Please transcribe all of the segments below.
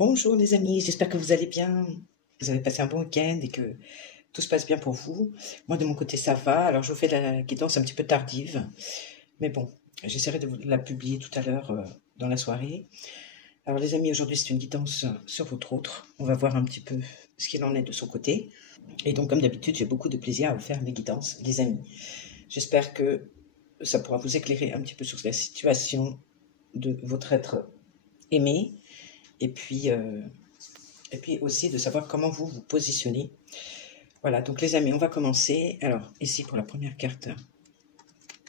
Bonjour les amis, j'espère que vous allez bien. Vous avez passé un bon week-end et que tout se passe bien pour vous. Moi de mon côté ça va. Alors je vous fais la guidance un petit peu tardive, mais bon, j'essaierai de vous la publier tout à l'heure dans la soirée. Alors les amis, aujourd'hui c'est une guidance sur votre autre. On va voir un petit peu ce qu'il en est de son côté. Et donc comme d'habitude, j'ai beaucoup de plaisir à vous faire mes guidances, les amis. J'espère que ça pourra vous éclairer un petit peu sur la situation de votre être aimé. Et puis, aussi de savoir comment vous vous positionnez. Voilà, donc les amis, on va commencer. Alors, ici, pour la première carte,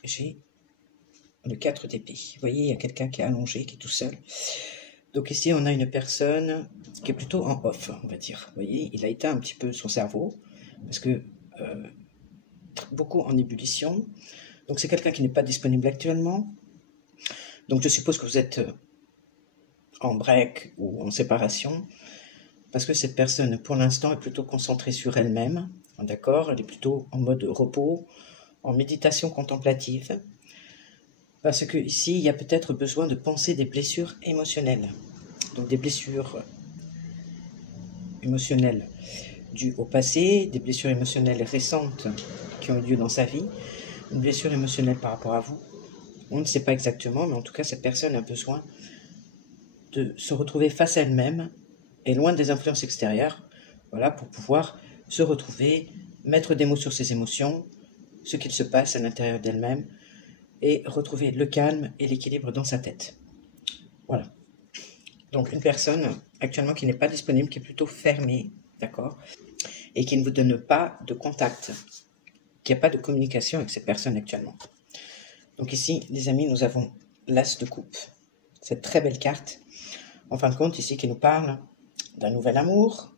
j'ai le 4 d'épée. Vous voyez, il y a quelqu'un qui est allongé, qui est tout seul. Donc ici, on a une personne qui est plutôt en off, on va dire. Vous voyez, il a éteint un petit peu son cerveau, parce que beaucoup en ébullition. Donc c'est quelqu'un qui n'est pas disponible actuellement. Donc je suppose que vous êtes en break ou en séparation, parce que cette personne, pour l'instant, est plutôt concentrée sur elle-même, d'accord? Elle est plutôt en mode repos, en méditation contemplative, parce que ici, il y a peut-être besoin de penser des blessures émotionnelles, donc des blessures émotionnelles dues au passé, des blessures émotionnelles récentes qui ont eu lieu dans sa vie, une blessure émotionnelle par rapport à vous. On ne sait pas exactement, mais en tout cas, cette personne a besoin de se retrouver face à elle-même et loin des influences extérieures, voilà, pour pouvoir se retrouver, mettre des mots sur ses émotions, ce qu'il se passe à l'intérieur d'elle-même, et retrouver le calme et l'équilibre dans sa tête. Voilà. Donc une personne actuellement qui n'est pas disponible, qui est plutôt fermée, d'accord, et qui ne vous donne pas de contact, qui n'a pas de communication avec cette personne actuellement. Donc ici, les amis, nous avons l'As de coupe, cette très belle carte, en fin de compte, ici, qui nous parle d'un nouvel amour,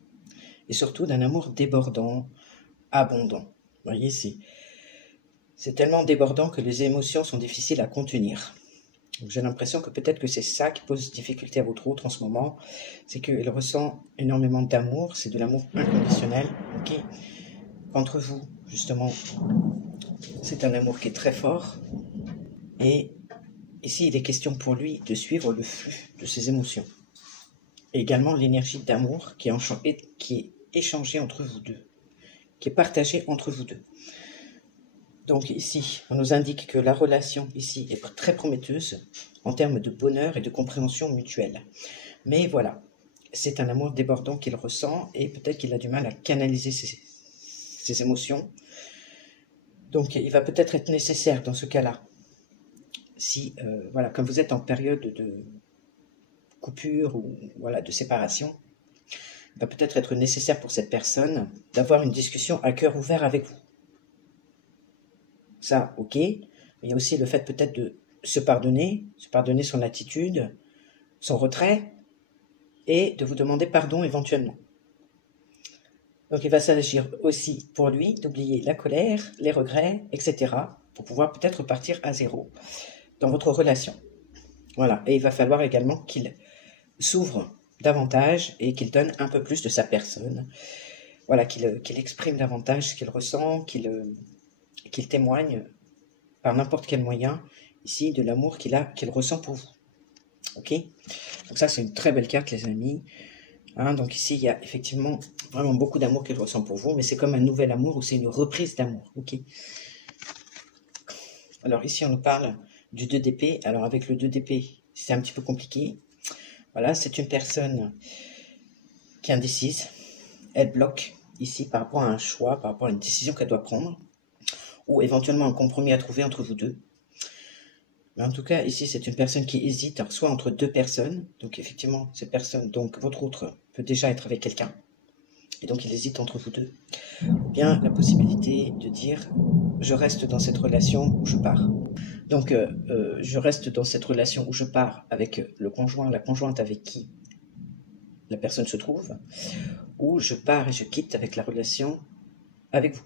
et surtout d'un amour débordant, abondant. Vous voyez, c'est tellement débordant que les émotions sont difficiles à contenir. J'ai l'impression que peut-être que c'est ça qui pose difficulté à votre autre en ce moment, c'est qu'il ressent énormément d'amour, c'est de l'amour inconditionnel, ok, entre vous, justement, c'est un amour qui est très fort, et ici il est question pour lui de suivre le flux de ses émotions, et également l'énergie d'amour qui est échangée entre vous deux, qui est partagée entre vous deux. Donc ici, on nous indique que la relation ici est très prometteuse en termes de bonheur et de compréhension mutuelle. Mais voilà, c'est un amour débordant qu'il ressent et peut-être qu'il a du mal à canaliser ses émotions. Donc il va peut-être être nécessaire dans ce cas-là, si voilà, comme vous êtes en période de coupure ou voilà, de séparation, il va peut-être être nécessaire pour cette personne d'avoir une discussion à cœur ouvert avec vous. Ça, ok. Mais il y a aussi le fait peut-être de se pardonner son attitude, son retrait, et de vous demander pardon éventuellement. Donc il va s'agir aussi pour lui d'oublier la colère, les regrets, etc. pour pouvoir peut-être partir à zéro dans votre relation. Voilà. Et il va falloir également qu'il s'ouvre davantage et qu'il donne un peu plus de sa personne. Voilà, qu'il exprime davantage ce qu'il ressent, qu'il témoigne par n'importe quel moyen, ici, de l'amour qu'il ressent pour vous. Ok? Donc ça, c'est une très belle carte, les amis. Hein, donc ici, il y a effectivement vraiment beaucoup d'amour qu'il ressent pour vous, mais c'est comme un nouvel amour ou c'est une reprise d'amour. Ok? Alors ici, on nous parle du 2 d'épée. Alors avec le 2 d'épée, c'est un petit peu compliqué. Voilà, c'est une personne qui est indécise. Elle bloque ici par rapport à un choix, par rapport à une décision qu'elle doit prendre, ou éventuellement un compromis à trouver entre vous deux. Mais en tout cas, ici, c'est une personne qui hésite, alors soit entre deux personnes, donc effectivement, cette personne, donc votre autre, peut déjà être avec quelqu'un, et donc il hésite entre vous deux, ou bien la possibilité de dire, je reste dans cette relation où je pars. Donc, je reste dans cette relation où je pars avec le conjoint, la conjointe avec qui la personne se trouve, ou je pars et je quitte avec la relation avec vous.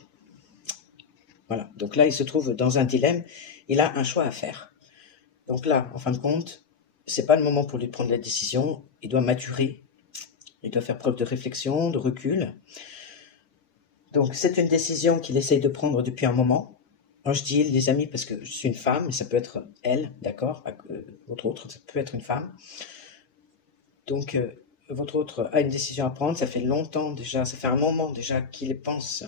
Voilà, donc là, il se trouve dans un dilemme, il a un choix à faire. Donc là, en fin de compte, c'est pas le moment pour lui de prendre la décision, il doit maturer, il doit faire preuve de réflexion, de recul. Donc c'est une décision qu'il essaye de prendre depuis un moment. Moi je dis les amis parce que je suis une femme, mais ça peut être elle, d'accord, votre autre, ça peut être une femme. Donc votre autre a une décision à prendre, ça fait longtemps déjà, ça fait un moment déjà qu'il pense,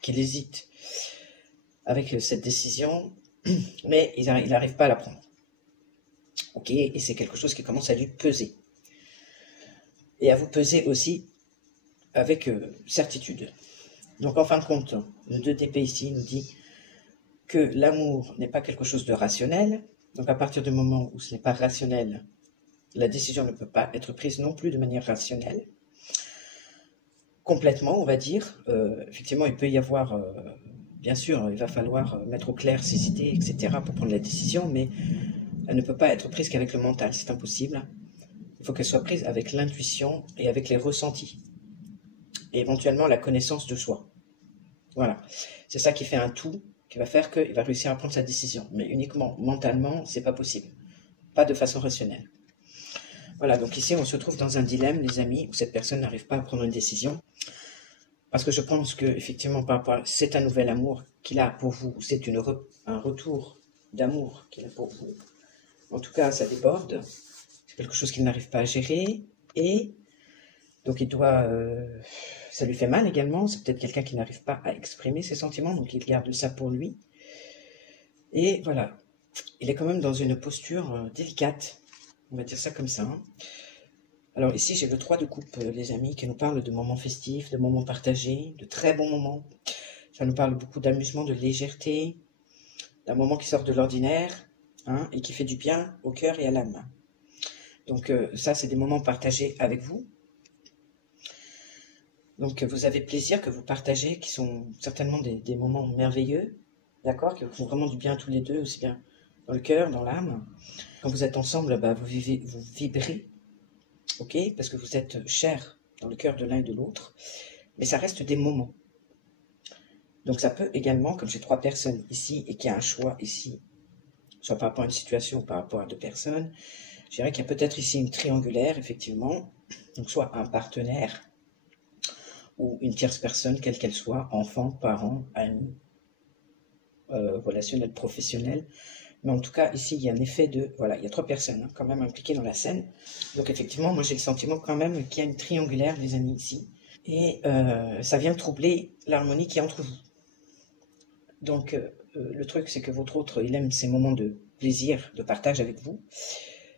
qu'il hésite avec cette décision, mais il n'arrive pas à la prendre. Ok, et c'est quelque chose qui commence à lui peser. Et à vous peser aussi avec certitude. Donc en fin de compte, le 2DP ici nous dit que l'amour n'est pas quelque chose de rationnel. Donc à partir du moment où ce n'est pas rationnel, la décision ne peut pas être prise non plus de manière rationnelle. Complètement, on va dire. Effectivement, il peut y avoir, bien sûr, il va falloir mettre au clair ses idées, etc. pour prendre la décision, mais elle ne peut pas être prise qu'avec le mental, c'est impossible. Il faut qu'elle soit prise avec l'intuition et avec les ressentis. Et éventuellement la connaissance de soi. Voilà. C'est ça qui fait un tout, qui va faire qu'il va réussir à prendre sa décision. Mais uniquement mentalement, c'est pas possible. Pas de façon rationnelle. Voilà, donc ici on se trouve dans un dilemme, les amis, où cette personne n'arrive pas à prendre une décision. Parce que je pense que, effectivement, par rapport à, c'est un nouvel amour qu'il a pour vous, c'est un retour d'amour qu'il a pour vous. En tout cas, ça déborde. C'est quelque chose qu'il n'arrive pas à gérer. Et donc il doit, ça lui fait mal également. C'est peut-être quelqu'un qui n'arrive pas à exprimer ses sentiments, donc il garde ça pour lui. Et voilà, il est quand même dans une posture délicate. On va dire ça comme ça. Hein. Alors ici, j'ai le 3 de coupe, les amis, qui nous parle de moments festifs, de moments partagés, de très bons moments. Ça nous parle beaucoup d'amusement, de légèreté, d'un moment qui sort de l'ordinaire, hein, et qui fait du bien au cœur et à l'âme. Donc ça, c'est des moments partagés avec vous. Donc vous avez plaisir que vous partagez, qui sont certainement des moments merveilleux, d'accord, qui vous font vraiment du bien tous les deux, aussi bien dans le cœur, dans l'âme. Quand vous êtes ensemble, bah, vous vibrez, ok, parce que vous êtes chers dans le cœur de l'un et de l'autre, mais ça reste des moments. Donc ça peut également, comme j'ai 3 personnes ici et qu'il y a un choix ici, soit par rapport à une situation ou par rapport à 2 personnes, je dirais qu'il y a peut-être ici une triangulaire, effectivement, donc soit un partenaire ou une tierce personne, quelle qu'elle soit, enfant, parent, ami, relationnel, professionnel. Mais en tout cas, ici, il y a un effet de... Voilà, il y a 3 personnes hein, quand même impliquées dans la scène. Donc effectivement, moi j'ai le sentiment quand même qu'il y a une triangulaire, les amis, ici. Et ça vient troubler l'harmonie qui est entre vous. Donc le truc, c'est que votre autre, il aime ces moments de plaisir, de partage avec vous.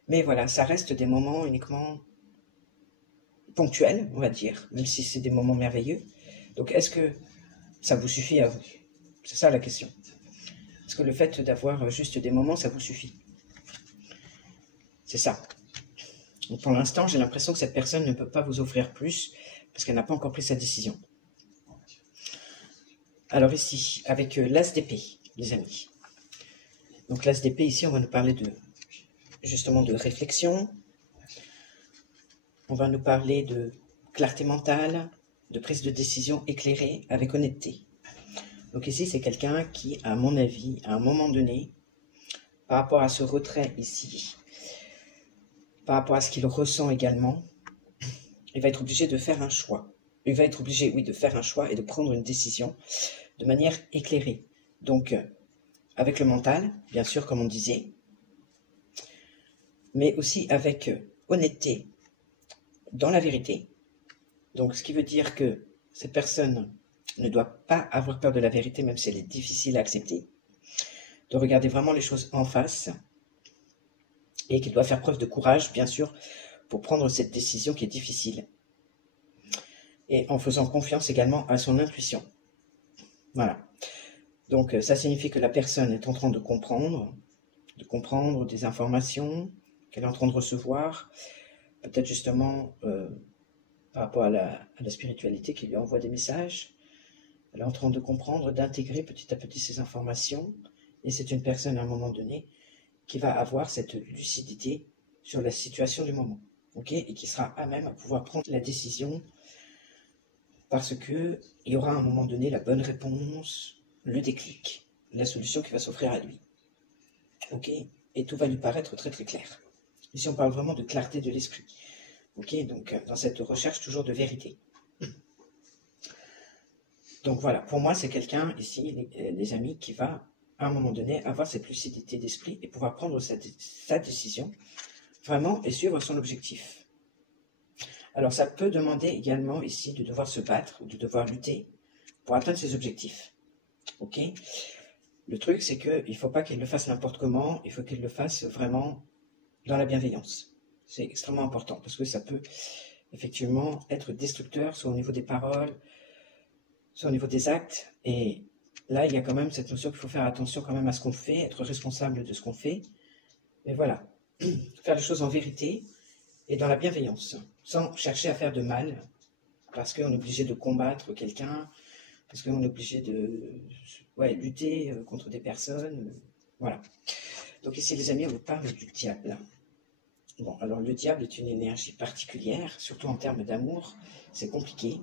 Mais voilà, ça reste des moments uniquement ponctuels, on va dire, même si c'est des moments merveilleux. Donc est-ce que ça vous suffit à vous? C'est ça la question. Est-ce que le fait d'avoir juste des moments, ça vous suffit? C'est ça. Donc pour l'instant, j'ai l'impression que cette personne ne peut pas vous offrir plus parce qu'elle n'a pas encore pris sa décision. Alors ici, avec l'As d'épée, les amis. Donc l'As d'épée, ici, on va nous parler justement de réflexion. On va nous parler de clarté mentale, de prise de décision éclairée avec honnêteté. Donc ici, c'est quelqu'un qui, à mon avis, à un moment donné, par rapport à ce retrait ici, par rapport à ce qu'il ressent également, il va être obligé de faire un choix. Il va être obligé, oui, de faire un choix et de prendre une décision de manière éclairée. Donc, avec le mental, bien sûr, comme on disait, mais aussi avec honnêteté dans la vérité. Donc, ce qui veut dire que cette personne ne doit pas avoir peur de la vérité, même si elle est difficile à accepter, de regarder vraiment les choses en face, et qu'il doit faire preuve de courage, bien sûr, pour prendre cette décision qui est difficile. Et en faisant confiance également à son intuition. Voilà. Donc ça signifie que la personne est en train de comprendre des informations qu'elle est en train de recevoir, peut-être justement par rapport à la spiritualité qui lui envoie des messages. Elle est en train de comprendre, d'intégrer petit à petit ces informations, et c'est une personne à un moment donné qui va avoir cette lucidité sur la situation du moment, ok, et qui sera à même à pouvoir prendre la décision parce que il y aura à un moment donné la bonne réponse, le déclic, la solution qui va s'offrir à lui, ok, et tout va lui paraître très très clair. Ici on parle vraiment de clarté de l'esprit, ok, donc dans cette recherche toujours de vérité. Donc voilà, pour moi c'est quelqu'un ici, les amis, qui va à un moment donné avoir cette lucidité d'esprit et pouvoir prendre sa décision vraiment et suivre son objectif. Alors, ça peut demander également ici de devoir se battre, ou de devoir lutter pour atteindre ses objectifs. Ok? Le truc, c'est qu'il ne faut pas qu'il le fasse n'importe comment, il faut qu'il le fasse vraiment dans la bienveillance. C'est extrêmement important, parce que ça peut effectivement être destructeur, soit au niveau des paroles, soit au niveau des actes. Et là, il y a quand même cette notion qu'il faut faire attention quand même à ce qu'on fait, être responsable de ce qu'on fait. Mais voilà, faire les choses en vérité et dans la bienveillance, sans chercher à faire de mal, parce qu'on est obligé de combattre quelqu'un, parce qu'on est obligé de lutter contre des personnes. Voilà. Donc ici, les amis, on vous parle du diable. Bon, alors le diable est une énergie particulière, surtout en termes d'amour, c'est compliqué.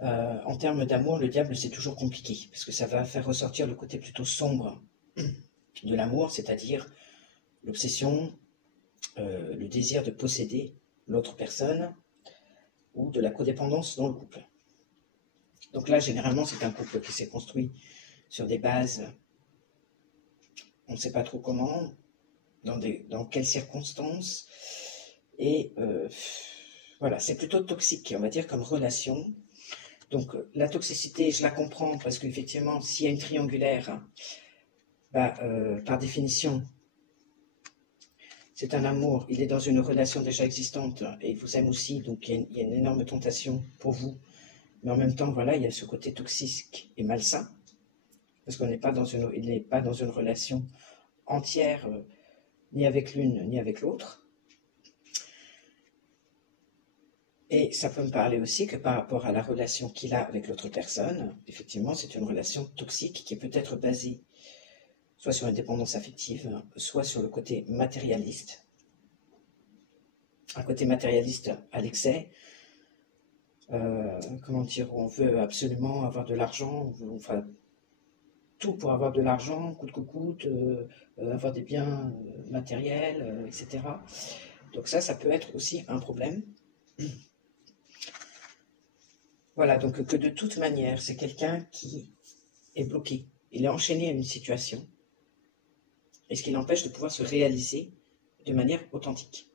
En termes d'amour, le diable, c'est toujours compliqué, parce que ça va faire ressortir le côté plutôt sombre de l'amour, c'est-à-dire l'obsession, le désir de posséder l'autre personne, ou de la codépendance dans le couple. Donc là, généralement, c'est un couple qui s'est construit sur des bases, on ne sait pas trop comment, dans quelles circonstances, et voilà, c'est plutôt toxique, on va dire, comme relation. Donc la toxicité, je la comprends, parce qu'effectivement, s'il y a une triangulaire, par définition, c'est un amour, il est dans une relation déjà existante, et il vous aime aussi, donc il y a une énorme tentation pour vous. Mais en même temps, voilà, il y a ce côté toxique et malsain, parce qu'il n'est pas dans une relation entière, ni avec l'une, ni avec l'autre. Et ça peut me parler aussi que par rapport à la relation qu'il a avec l'autre personne, effectivement, c'est une relation toxique qui est peut-être basée soit sur une dépendance affective, soit sur le côté matérialiste. Un côté matérialiste à l'excès, comment dire, on veut absolument avoir de l'argent, on fait tout pour avoir de l'argent, coûte que coûte, avoir des biens matériels, etc. Donc ça peut être aussi un problème. Voilà, donc que de toute manière, c'est quelqu'un qui est bloqué. Il est enchaîné à une situation, et ce qui l'empêche de pouvoir se réaliser de manière authentique.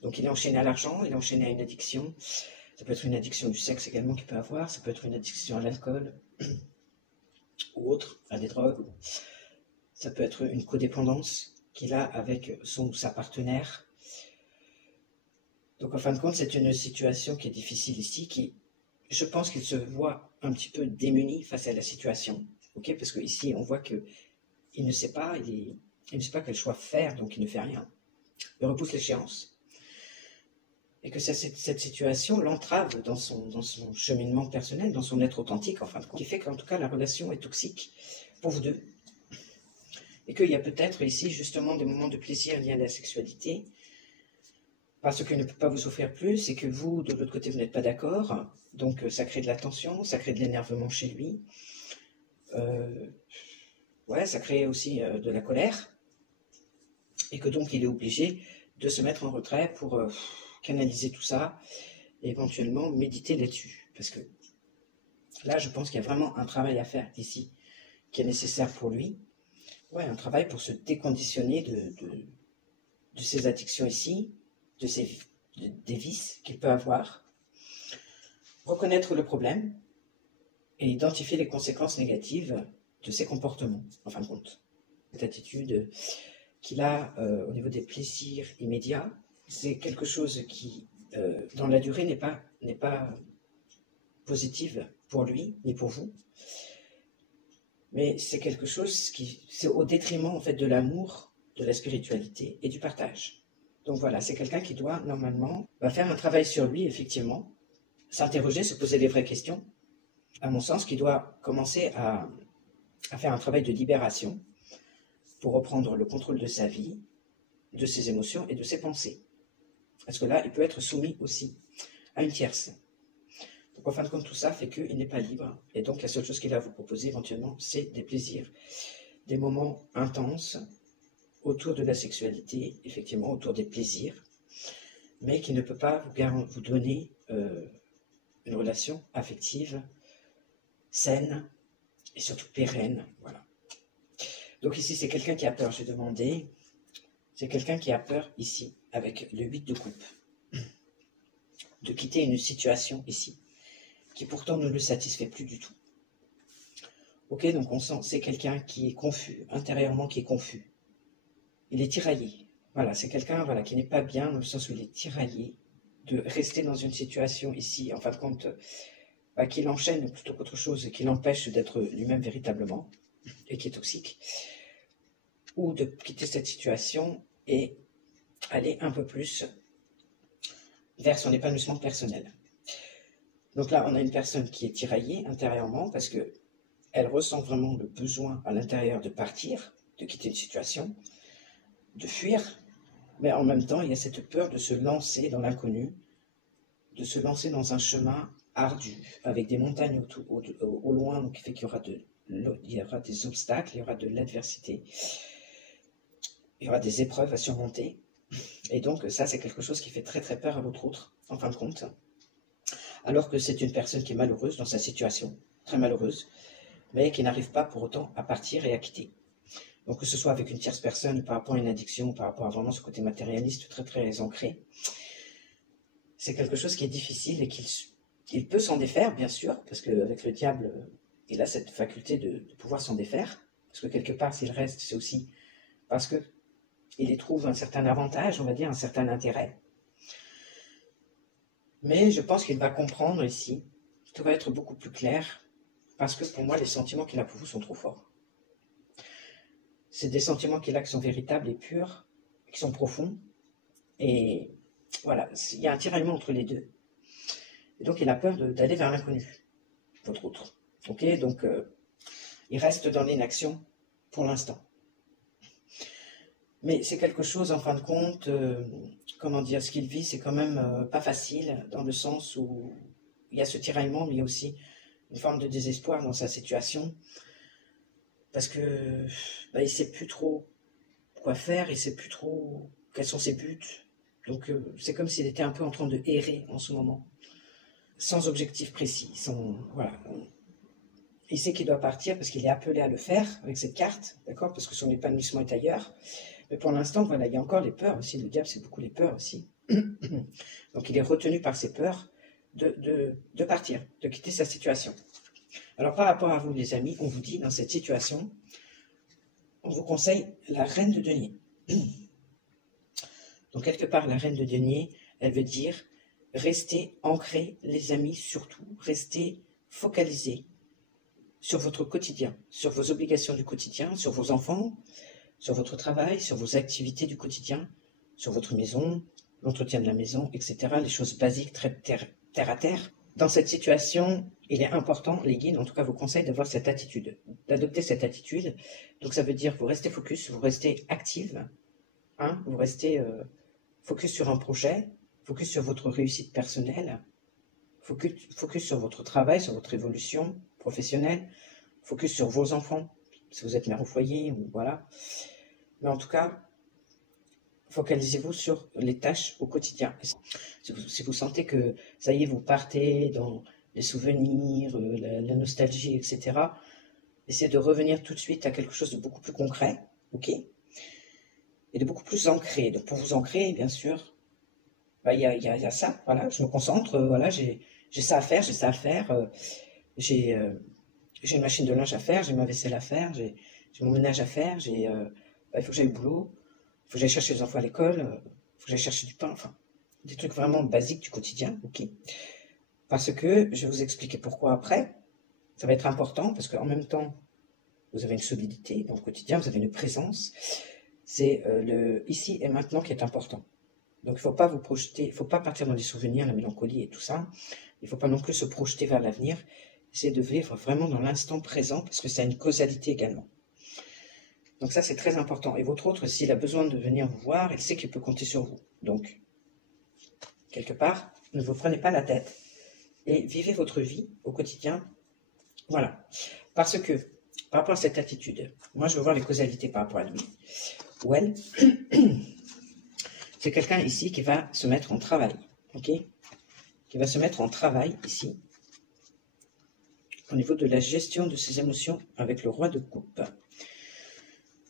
Donc il est enchaîné à l'argent, il est enchaîné à une addiction. Ça peut être une addiction du sexe également qu'il peut avoir, ça peut être une addiction à l'alcool ou autre, à des drogues. Ça peut être une codépendance qu'il a avec son ou sa partenaire. Donc en fin de compte, c'est une situation qui est difficile ici, qui, je pense qu'il se voit un petit peu démuni face à la situation, ok, parce qu'ici on voit qu'il ne sait pas, il ne sait pas quel choix faire, donc il ne fait rien. Il repousse l'échéance. Et que cette situation l'entrave dans son cheminement personnel, dans son être authentique, en fin de compte, qui fait qu'en tout cas la relation est toxique pour vous deux. Et qu'il y a peut-être ici justement des moments de plaisir liés à la sexualité, parce qu'il ne peut pas vous offrir plus, et que vous, de l'autre côté, vous n'êtes pas d'accord, donc ça crée de la tension, ça crée de l'énervement chez lui, ça crée aussi de la colère, et que donc il est obligé de se mettre en retrait pour canaliser tout ça, et éventuellement méditer là-dessus. Parce que là, je pense qu'il y a vraiment un travail à faire ici, qui est nécessaire pour lui. Ouais, un travail pour se déconditionner de ses addictions ici, des vices qu'il peut avoir, reconnaître le problème et identifier les conséquences négatives de ses comportements, en fin de compte. Cette attitude qu'il a au niveau des plaisirs immédiats, c'est quelque chose qui, dans la durée, n'est pas positive pour lui, ni pour vous, mais c'est quelque chose c'est au détriment en fait de l'amour, de la spiritualité et du partage. Donc voilà, c'est quelqu'un qui doit normalement faire un travail sur lui, effectivement, s'interroger, se poser les vraies questions, à mon sens, qui doit commencer à faire un travail de libération pour reprendre le contrôle de sa vie, de ses émotions et de ses pensées. Parce que là, il peut être soumis aussi à une tierce. Donc en fin de compte, tout ça fait qu'il n'est pas libre. Et donc la seule chose qu'il a à vous proposer éventuellement, c'est des plaisirs, des moments intenses autour de la sexualité, effectivement, autour des plaisirs, mais qui ne peut pas vous donner une relation affective, saine et surtout pérenne. Voilà. Donc ici, c'est quelqu'un qui a peur, j'ai demandé. C'est quelqu'un qui a peur ici, avec le 8 de coupe. de quitter une situation ici, qui pourtant ne le satisfait plus du tout. Ok, donc on sent, c'est quelqu'un qui est confus, intérieurement qui est confus. Il est tiraillé. Voilà, c'est quelqu'un voilà, qui n'est pas bien, dans le sens où il est tiraillé, de rester dans une situation ici, en fin de compte, qui l'enchaîne plutôt qu'autre chose, et qui l'empêche d'être lui-même véritablement, et qui est toxique, ou de quitter cette situation et aller un peu plus vers son épanouissement personnel. Donc là, on a une personne qui est tiraillée intérieurement parce que elle ressent vraiment le besoin à l'intérieur de partir, de quitter une situation, de fuir, mais en même temps, il y a cette peur de se lancer dans l'inconnu, de se lancer dans un chemin ardu, avec des montagnes au loin, donc qui fait qu'il y aura des obstacles, il y aura de l'adversité, il y aura des épreuves à surmonter. Et donc ça, c'est quelque chose qui fait très très peur à votre autre, en fin de compte. Alors que c'est une personne qui est malheureuse dans sa situation, très malheureuse, mais qui n'arrive pas pour autant à partir et à quitter. Donc que ce soit avec une tierce personne, par rapport à une addiction, par rapport à vraiment ce côté matérialiste très très ancré, c'est quelque chose qui est difficile et qu'il peut s'en défaire, bien sûr, parce qu'avec le diable, il a cette faculté de pouvoir s'en défaire, parce que quelque part, s'il reste, c'est aussi parce que il y trouve un certain avantage, on va dire, un certain intérêt. Mais je pense qu'il va comprendre ici, tout va être beaucoup plus clair, parce que pour moi, les sentiments qu'il a pour vous sont trop forts. C'est des sentiments qu'il a qui sont véritables et purs, qui sont profonds, et voilà, il y a un tiraillement entre les deux. Et donc il a peur d'aller vers l'inconnu, votre autre. Ok, donc il reste dans l'inaction pour l'instant. Mais c'est quelque chose, en fin de compte, comment dire, ce qu'il vit, c'est quand même pas facile, dans le sens où il y a ce tiraillement, mais il y a aussi une forme de désespoir dans sa situation, parce que il ne sait plus trop quoi faire, il ne sait plus trop quels sont ses buts. Donc c'est comme s'il était un peu en train de errer en ce moment, sans objectif précis. Voilà. Il sait qu'il doit partir parce qu'il est appelé à le faire avec cette carte, d'accord, parce que son épanouissement est ailleurs. Mais pour l'instant, voilà, il y a encore les peurs aussi. Le diable, c'est beaucoup les peurs aussi. Donc il est retenu par ses peurs de partir, de quitter sa situation. Alors par rapport à vous, les amis, on vous dit dans cette situation, on vous conseille la reine de denier. Donc quelque part, la reine de denier, elle veut dire restez ancrés, les amis, surtout, restez focalisés sur votre quotidien, sur vos obligations du quotidien, sur vos enfants, sur votre travail, sur vos activités du quotidien, sur votre maison, l'entretien de la maison, etc. Les choses basiques, très terre à terre. Dans cette situation, il est important, les guides, en tout cas, vous conseillent d'avoir cette attitude, d'adopter cette attitude. Donc ça veut dire vous restez focus, vous restez active, hein, vous restez focus sur un projet, focus sur votre réussite personnelle, focus sur votre travail, sur votre évolution professionnelle, focus sur vos enfants, si vous êtes mère au foyer, ou voilà. Mais en tout cas, focalisez-vous sur les tâches au quotidien. Si vous sentez que, ça y est, vous partez dans les souvenirs, la nostalgie, etc., essayez de revenir tout de suite à quelque chose de beaucoup plus concret, ok, et de beaucoup plus ancré. Donc pour vous ancrer, bien sûr, il y a ça, voilà, je me concentre, voilà, j'ai ça à faire, j'ai une machine de linge à faire, j'ai ma vaisselle à faire, j'ai mon ménage à faire, il faut que j'aille au boulot, il faut que j'aille chercher les enfants à l'école, il faut que j'aille chercher du pain, enfin, des trucs vraiment basiques du quotidien, ok. Parce que, je vais vous expliquer pourquoi après, ça va être important, parce qu'en même temps, vous avez une solidité dans le quotidien, vous avez une présence, c'est le ici et maintenant qui est important. Donc il ne faut pas vous projeter, il ne faut pas partir dans les souvenirs, la mélancolie et tout ça, il ne faut pas non plus se projeter vers l'avenir, c'est de vivre vraiment dans l'instant présent, parce que ça a une causalité également. Donc ça, c'est très important. Et votre autre, s'il a besoin de venir vous voir, il sait qu'il peut compter sur vous. Donc, quelque part, ne vous prenez pas la tête et vivez votre vie au quotidien. Voilà. Parce que, par rapport à cette attitude, moi, je veux voir les causalités par rapport à lui. Ou elle, c'est quelqu'un ici qui va se mettre en travail. Ok ? Qui va se mettre en travail ici, au niveau de la gestion de ses émotions avec le roi de coupe.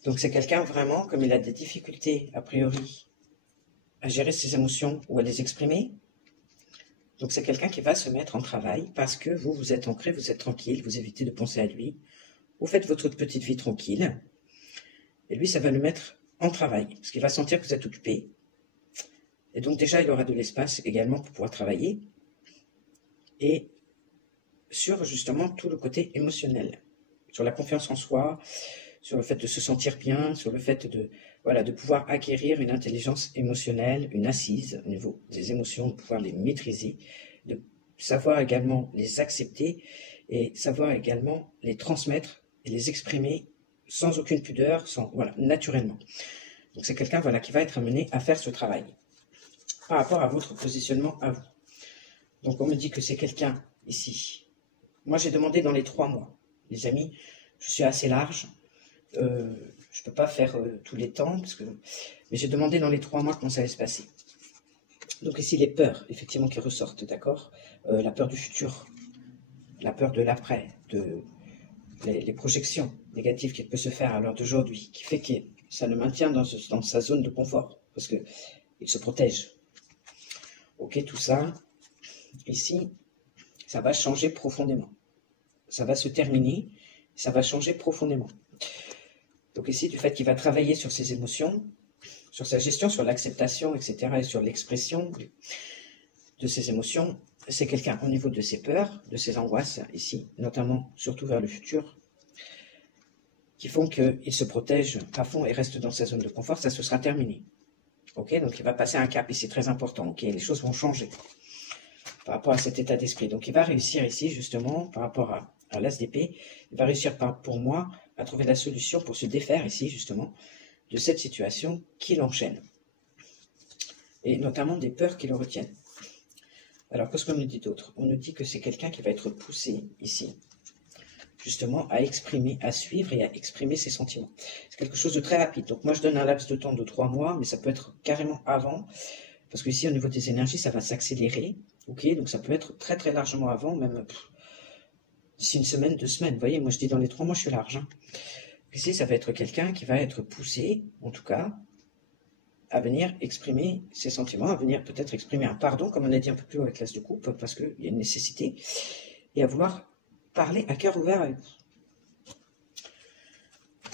Donc c'est quelqu'un vraiment, comme il a des difficultés, a priori, à gérer ses émotions ou à les exprimer, Donc c'est quelqu'un qui va se mettre en travail parce que vous, vous êtes ancré, vous êtes tranquille, vous évitez de penser à lui, vous faites votre petite vie tranquille, et lui, ça va le mettre en travail, parce qu'il va sentir que vous êtes occupé, et donc déjà, il aura de l'espace également pour pouvoir travailler, et sur justement tout le côté émotionnel, sur la confiance en soi, sur le fait de se sentir bien, sur le fait de, voilà, de pouvoir acquérir une intelligence émotionnelle, une assise au niveau des émotions, de pouvoir les maîtriser, de savoir également les accepter et savoir également les transmettre et les exprimer sans aucune pudeur, sans, voilà, naturellement. Donc c'est quelqu'un, voilà, qui va être amené à faire ce travail par rapport à votre positionnement à vous. Donc on me dit que c'est quelqu'un ici. Moi j'ai demandé dans les 3 mois. Les amis, je suis assez large. Je ne peux pas faire tous les temps, mais j'ai demandé dans les 3 mois comment ça allait se passer. Donc ici, les peurs, effectivement, qui ressortent, d'accord, la peur du futur, la peur de l'après, les projections négatives qu'il peut se faire à l'heure d'aujourd'hui, qui fait que ça le maintient dans sa zone de confort, parce qu'il se protège. Ok, tout ça, ici, ça va changer profondément. Ça va se terminer, ça va changer profondément. Donc ici, du fait qu'il va travailler sur ses émotions, sur sa gestion, sur l'acceptation, etc., et sur l'expression de ses émotions, c'est quelqu'un au niveau de ses peurs, de ses angoisses, ici, notamment, surtout vers le futur, qui font qu'il se protège à fond et reste dans sa zone de confort, ça se sera terminé. Ok, donc il va passer un cap, et c'est très important, ok, les choses vont changer par rapport à cet état d'esprit. Donc il va réussir ici, justement, par rapport à l'as d'épée, il va réussir pour moi à trouver la solution pour se défaire ici, justement, de cette situation qui l'enchaîne. Et notamment des peurs qui le retiennent. Alors, qu'est-ce qu'on nous dit d'autre? On nous dit que c'est quelqu'un qui va être poussé ici, justement, à exprimer, à suivre et à exprimer ses sentiments. C'est quelque chose de très rapide. Donc moi, je donne un laps de temps de 3 mois, mais ça peut être carrément avant, parce que ici, au niveau des énergies, ça va s'accélérer. Ok, donc ça peut être très très largement avant, même d'ici 1 semaine, 2 semaines. Vous voyez, moi je dis dans les 3 mois, je suis large. Hein. Ici, ça va être quelqu'un qui va être poussé, en tout cas, à venir exprimer ses sentiments, à venir peut-être exprimer un pardon, comme on a dit un peu plus haut avec l'as de coupe, parce qu'il y a une nécessité, et à vouloir parler à cœur ouvert avec vous.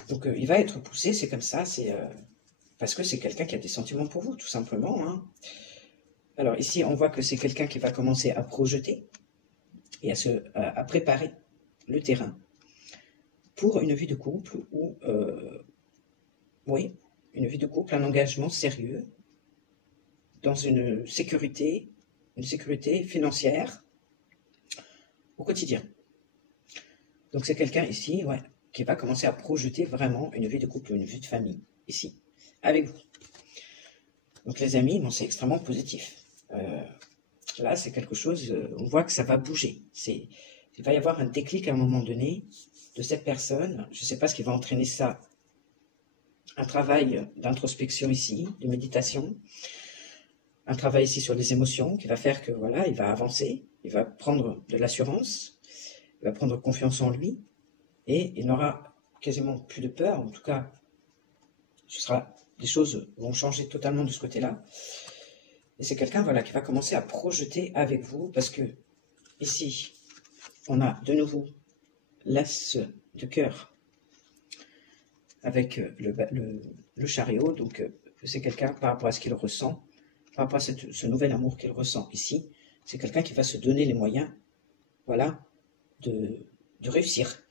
Donc il va être poussé, c'est comme ça, c'est parce que c'est quelqu'un qui a des sentiments pour vous, tout simplement. Hein. Alors ici, on voit que c'est quelqu'un qui va commencer à projeter et à préparer le terrain pour une vie de couple ou, oui, une vie de couple, un engagement sérieux dans une sécurité financière au quotidien. Donc c'est quelqu'un ici, ouais, qui va commencer à projeter vraiment une vie de couple, une vie de famille, ici, avec vous. Donc les amis, bon, c'est extrêmement positif. Là, c'est quelque chose, on voit que ça va bouger. Il va y avoir un déclic à un moment donné de cette personne. Je ne sais pas ce qui va entraîner ça. Un travail d'introspection ici, de méditation. Un travail ici sur les émotions qui va faire que, voilà, il va avancer. Il va prendre de l'assurance. Il va prendre confiance en lui. Et il n'aura quasiment plus de peur. En tout cas, les choses vont changer totalement de ce côté-là. Et c'est quelqu'un, voilà, qui va commencer à projeter avec vous, parce que ici, on a de nouveau l'as de cœur avec le chariot. Donc, c'est quelqu'un, par rapport à ce qu'il ressent, par rapport à ce nouvel amour qu'il ressent ici, c'est quelqu'un qui va se donner les moyens, voilà, de réussir.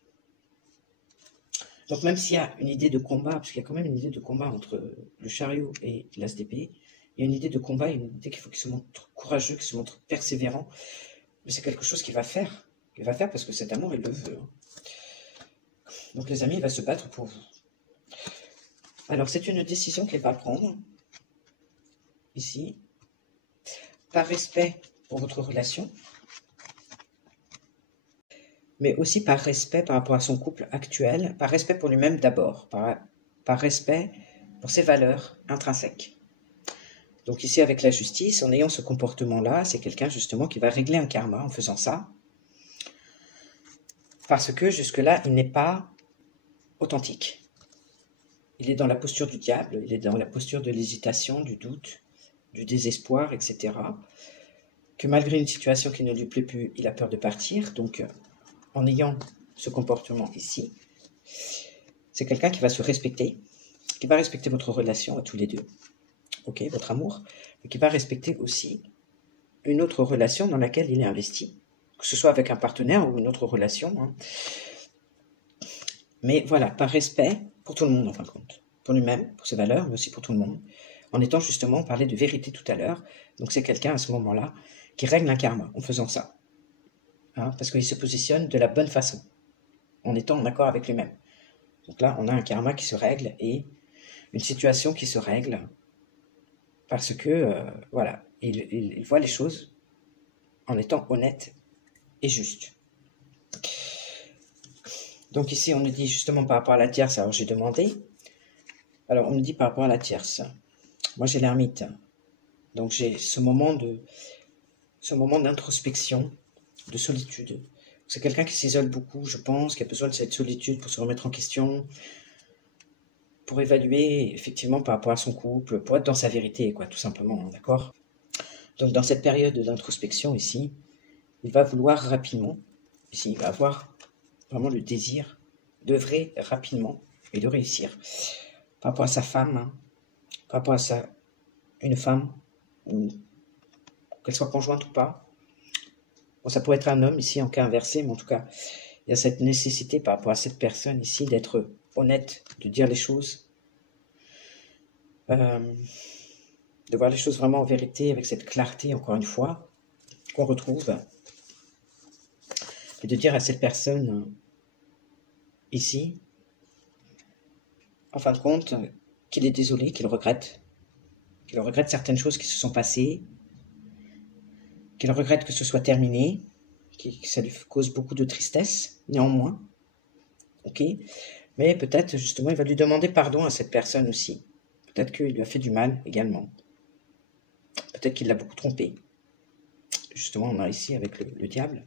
Donc, même s'il y a une idée de combat, parce qu'il y a quand même une idée de combat entre le chariot et l'as d'épée, il y a une idée de combat, une idée qu'il faut qu'il se montre courageux, qu'il se montre persévérant. Mais c'est quelque chose qu'il va faire. Il va faire parce que cet amour, il le veut. Donc les amis, il va se battre pour vous. Alors c'est une décision qu'il va prendre, ici, par respect pour votre relation, mais aussi par respect par rapport à son couple actuel, par respect pour lui-même d'abord, par respect pour ses valeurs intrinsèques. Donc ici, avec la justice, en ayant ce comportement-là, c'est quelqu'un justement qui va régler un karma en faisant ça. Parce que jusque-là, il n'est pas authentique. Il est dans la posture du diable, il est dans la posture de l'hésitation, du doute, du désespoir, etc. que malgré une situation qui ne lui plaît plus, il a peur de partir. Donc, en ayant ce comportement ici, c'est quelqu'un qui va se respecter, qui va respecter votre relation à tous les deux, ok, votre amour, mais qui va respecter aussi une autre relation dans laquelle il est investi, que ce soit avec un partenaire ou une autre relation, hein. Mais voilà, par respect pour tout le monde en fin de compte, pour lui-même, pour ses valeurs, mais aussi pour tout le monde, en étant justement, on parlait de vérité tout à l'heure, donc c'est quelqu'un à ce moment-là qui règle un karma en faisant ça, hein, parce qu'il se positionne de la bonne façon, en étant en accord avec lui-même. Donc là, on a un karma qui se règle et une situation qui se règle parce que, voilà, il voit les choses en étant honnête et juste. Donc ici, on nous dit justement par rapport à la tierce, alors j'ai demandé, alors on nous dit par rapport à la tierce, moi j'ai l'ermite, donc j'ai ce moment d'introspection, de solitude. C'est quelqu'un qui s'isole beaucoup, je pense, qui a besoin de cette solitude pour se remettre en question, pour évaluer effectivement par rapport à son couple, pour être dans sa vérité, quoi, tout simplement, d'accord? Donc dans cette période d'introspection ici, il va vouloir rapidement, ici, il va avoir vraiment le désir d'œuvrer rapidement et de réussir par rapport à sa femme, hein, par rapport à une femme, ou qu'elle soit conjointe ou pas. Bon, ça pourrait être un homme ici en cas inversé, mais en tout cas, il y a cette nécessité par rapport à cette personne ici d'être honnête, de dire les choses, de voir les choses vraiment en vérité, avec cette clarté, encore une fois, qu'on retrouve, et de dire à cette personne ici, en fin de compte, qu'il est désolé, qu'il regrette certaines choses qui se sont passées, qu'il regrette que ce soit terminé, que ça lui cause beaucoup de tristesse, néanmoins, ok, mais peut-être justement il va lui demander pardon à cette personne aussi, peut-être qu'il lui a fait du mal également, peut-être qu'il l'a beaucoup trompé, justement on a ici avec le diable,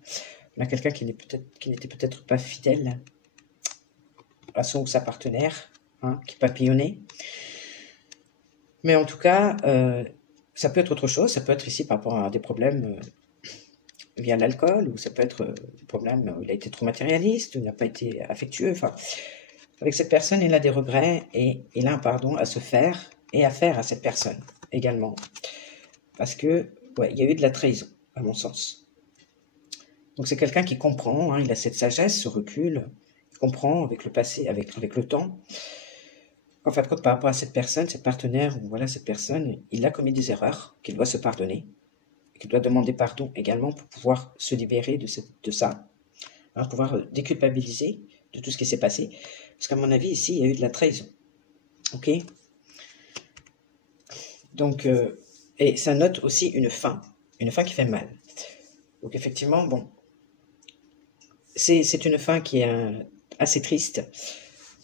on a quelqu'un qui n'était peut-être pas fidèle à son ou sa partenaire, hein, qui papillonnait, mais en tout cas, ça peut être autre chose, ça peut être ici par rapport à des problèmes via l'alcool, ou ça peut être des problèmes où il a été trop matérialiste, où il n'a pas été affectueux, enfin, avec cette personne, il a des regrets, et il a un pardon à se faire, et à faire à cette personne, également. Parce que, ouais, il y a eu de la trahison, à mon sens. Donc c'est quelqu'un qui comprend, hein, il a cette sagesse, ce recul, il comprend avec le passé, avec le temps, en fin de compte, par rapport à cette personne, cette partenaire, ou voilà, cette personne, il a commis des erreurs, qu'il doit se pardonner, qu'il doit demander pardon également pour pouvoir se libérer de ça, hein, pouvoir déculpabiliser de tout ce qui s'est passé. Parce qu'à mon avis, ici, il y a eu de la trahison. Ok? Donc, et ça note aussi une fin qui fait mal. Donc effectivement, bon, c'est une fin qui est assez triste,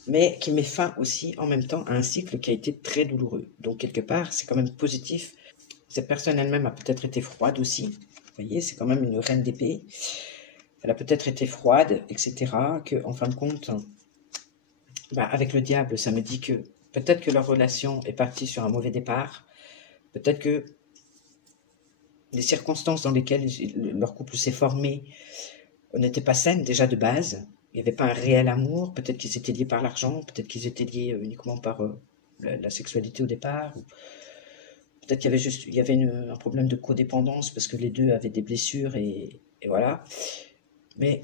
mais qui met fin aussi en même temps à un cycle qui a été très douloureux. Donc quelque part, c'est quand même positif. Cette personne elle-même a peut-être été froide aussi. Vous voyez, c'est quand même une reine d'épée. Elle a peut-être été froide, etc. Que, en fin de compte, bah, avec le diable, ça me dit que peut-être que leur relation est partie sur un mauvais départ. Peut-être que les circonstances dans lesquelles leur couple s'est formé n'étaient pas saines déjà de base. Il n'y avait pas un réel amour. Peut-être qu'ils étaient liés par l'argent. Peut-être qu'ils étaient liés uniquement par la sexualité au départ. Ou peut-être qu'il y avait un problème de codépendance parce que les deux avaient des blessures et voilà. Mais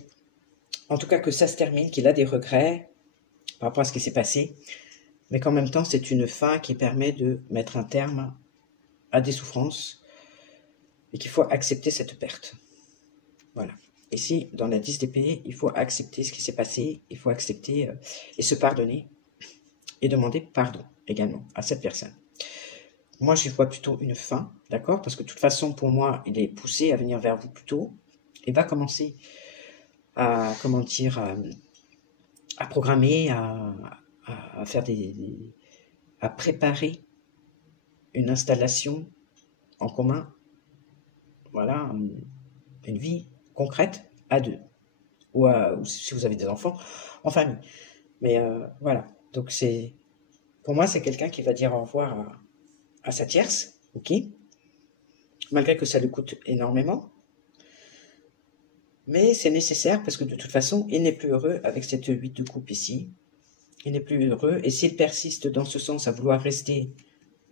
en tout cas que ça se termine, qu'il a des regrets par rapport à ce qui s'est passé, mais qu'en même temps c'est une fin qui permet de mettre un terme à des souffrances et qu'il faut accepter cette perte. Voilà. Ici, dans la 10 d'épée, il faut accepter ce qui s'est passé, il faut accepter et se pardonner et demander pardon également à cette personne. Moi, j'y vois plutôt une fin, d'accord? Parce que de toute façon, pour moi, il est poussé à venir vers vous plus tôt et va commencer à, comment dire, à programmer, à faire à préparer une installation en commun, voilà, une vie concrète à deux, ou si vous avez des enfants, en famille. Mais voilà, donc pour moi, c'est quelqu'un qui va dire au revoir à sa tierce, ok? malgré que ça lui coûte énormément. Mais c'est nécessaire parce que de toute façon, il n'est plus heureux avec cette 8 de coupe ici. Il n'est plus heureux. Et s'il persiste dans ce sens à vouloir rester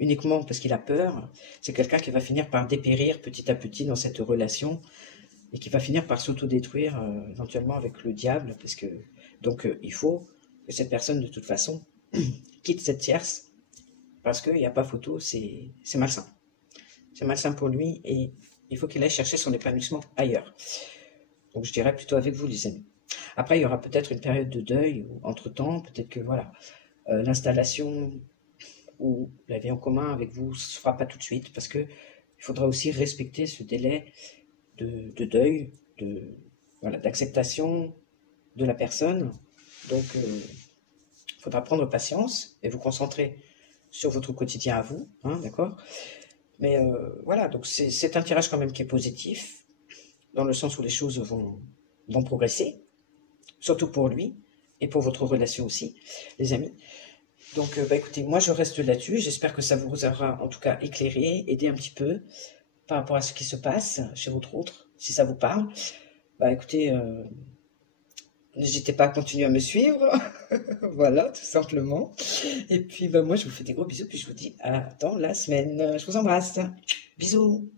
uniquement parce qu'il a peur, c'est quelqu'un qui va finir par dépérir petit à petit dans cette relation et qui va finir par s'autodétruire éventuellement avec le diable. Parce que, donc il faut que cette personne de toute façon quitte cette tierce parce qu'il n'y a pas photo, c'est malsain. C'est malsain pour lui et il faut qu'il aille chercher son épanouissement ailleurs. Donc je dirais plutôt avec vous les amis. Après il y aura peut-être une période de deuil ou entre-temps, peut-être que voilà, l'installation ou la vie en commun avec vous ne se fera pas tout de suite parce que il faudra aussi respecter ce délai de deuil, voilà, d'acceptation de la personne. Donc il faudra prendre patience et vous concentrer sur votre quotidien à vous, hein, d'accord. Mais voilà, donc c'est un tirage quand même qui est positif, dans le sens où les choses vont progresser, surtout pour lui, et pour votre relation aussi, les amis. Donc, bah, écoutez, moi je reste là-dessus, j'espère que ça vous aura en tout cas éclairé, aidé un petit peu par rapport à ce qui se passe chez votre autre, si ça vous parle. Bah écoutez, n'hésitez pas à continuer à me suivre, voilà, tout simplement. Et puis, bah, moi je vous fais des gros bisous, puis je vous dis à dans la semaine. Je vous embrasse. Bisous.